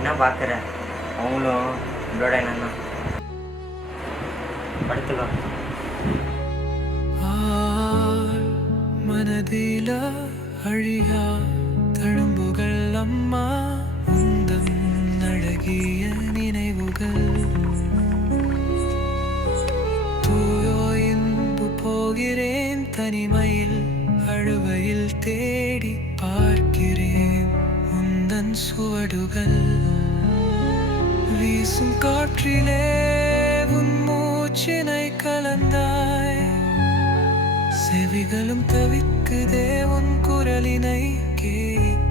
என்ன பார்க்குற? அவங்களும் உங்களோட எண்ணம் தான். படுத்துக்கோ. மனதில அழியா தழும்புகள் அம்மா, உந்தம் அழகிய நினைவுகள். தூயோ இன்பு போகிறேன் தனிமையில், அழுவையில் தேடி பார்க்கிறேன் உந்தன் சுவடுகள். வீசும் காற்றிலே உன் மூச்சினை கலந்தாய், செவிகளும் தவிக்குதே உன் குரலினை கேட்க.